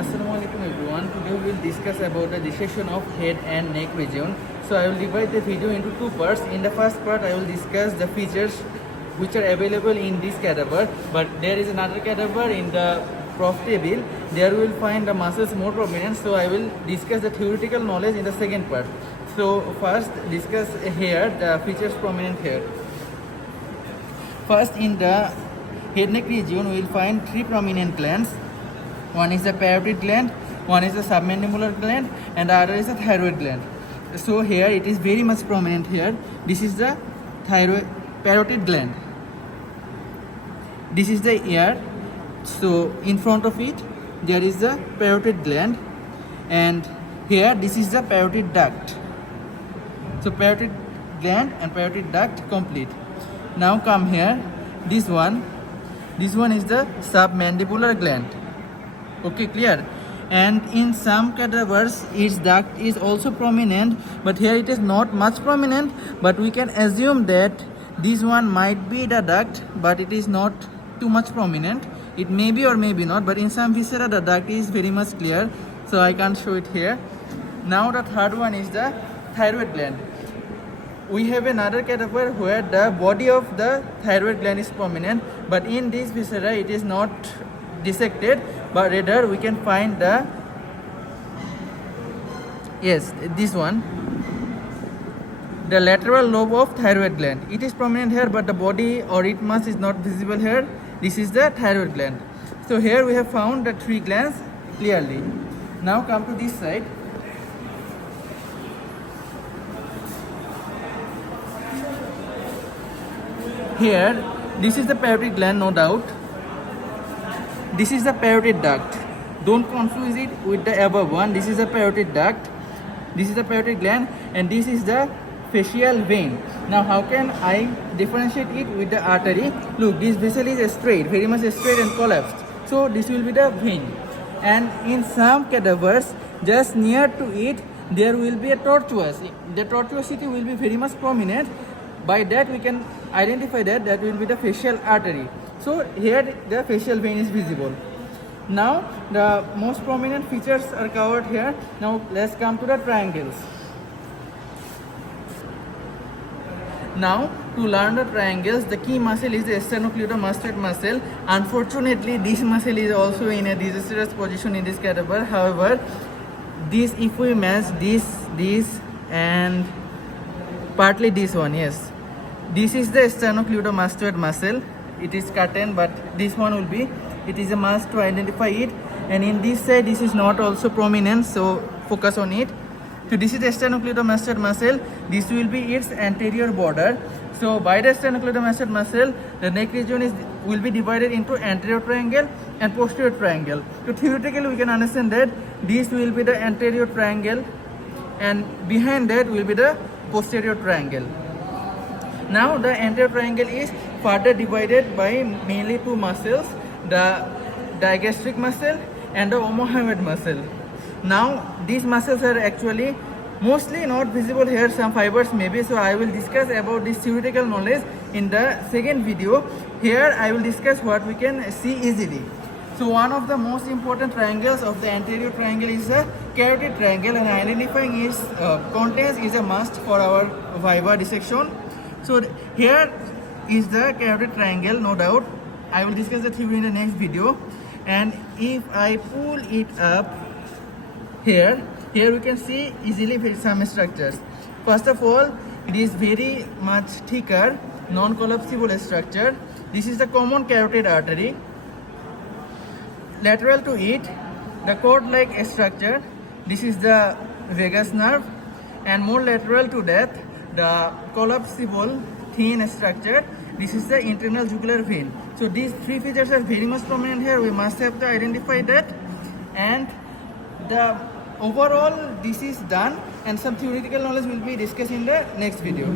Assalamualaikum everyone. Today we will discuss about the dissection of head and neck region. So I will divide the video into two parts. In the first part I will discuss the features which are available in this cadaver, but there is another cadaver in the prof table. There we will find the muscles more prominent. So I will discuss the theoretical knowledge in the second part. So first discuss here the features prominent here. First, in the head neck region we will find three prominent glands. One is the parotid gland, one is the submandibular gland, and the other is the thyroid gland. So here it is very much prominent here. This is the parotid gland. This is the ear. So in front of it there is the parotid gland, and here this is the parotid duct. So parotid gland and parotid duct complete. Now come here. This one is the submandibular gland. Okay, clear? And in some cadavers its duct is also prominent, but here it is not much prominent, but we can assume that this one might be the duct, but it is not too much prominent. It may be or maybe not, but in some viscera the duct is very much clear, so I can't show it here. Now the third one is the thyroid gland. We have another cadaver where the body of the thyroid gland is prominent, but in this viscera it is not dissected, but rather we can find the this one, the lateral lobe of thyroid gland. It is prominent here, but the body or its mass is not visible here. This is the thyroid gland. So here we have found the three glands clearly. Now come to this side. Here this is the parotid gland, no doubt. This is the parotid duct. Don't confuse it with the above one. This is the parotid duct. This is the parotid gland, and this is the facial vein. Now how can I differentiate it with the artery? Look, this vessel is straight, very much straight and collapsed. So this will be the vein. And in some cadavers, just near to it, there will be a tortuous. The tortuosity will be very much prominent. By that we can identify that will be the facial artery. So here the facial vein is visible. Now the most prominent features are covered here. Now let's come to the triangles. Now to learn the triangles, the key muscle is the sternocleidomastoid muscle. Unfortunately, this muscle is also in a disastrous position in this cadaver. However, this, if we match this and partly this one, yes, this is the sternocleidomastoid muscle. It is curtain, but this one will be, it is a must to identify it. And in this side this is not also prominent, so focus on it. So this is the sternocleidomastoid muscle. This will be its anterior border. So by the sternocleidomastoid muscle, the neck region will be divided into anterior triangle and posterior triangle. So theoretically we can understand that this will be the anterior triangle and behind that will be the posterior triangle. Now the anterior triangle is further divided by mainly two muscles, the digastric muscle and the omohyoid muscle. Now these muscles are actually mostly not visible here, some fibers maybe, so I will discuss about this theoretical knowledge in the second video. Here I will discuss what we can see easily. So one of the most important triangles of the anterior triangle is the carotid triangle, and identifying its contents is a must for our viva dissection. So here is the carotid triangle, no doubt. I will discuss the theory in the next video. And if I pull it up here we can see easily some structures. First of all, it is very much thicker, non-collapsible structure. This is the common carotid artery. Lateral to it, the cord-like structure. This is the vagus nerve, and more lateral to that, the collapsible thin structure. This is the internal jugular vein. So these three features are very much prominent here. We must have to identify that. And the overall this is done, and some theoretical knowledge will be discussed in the next video.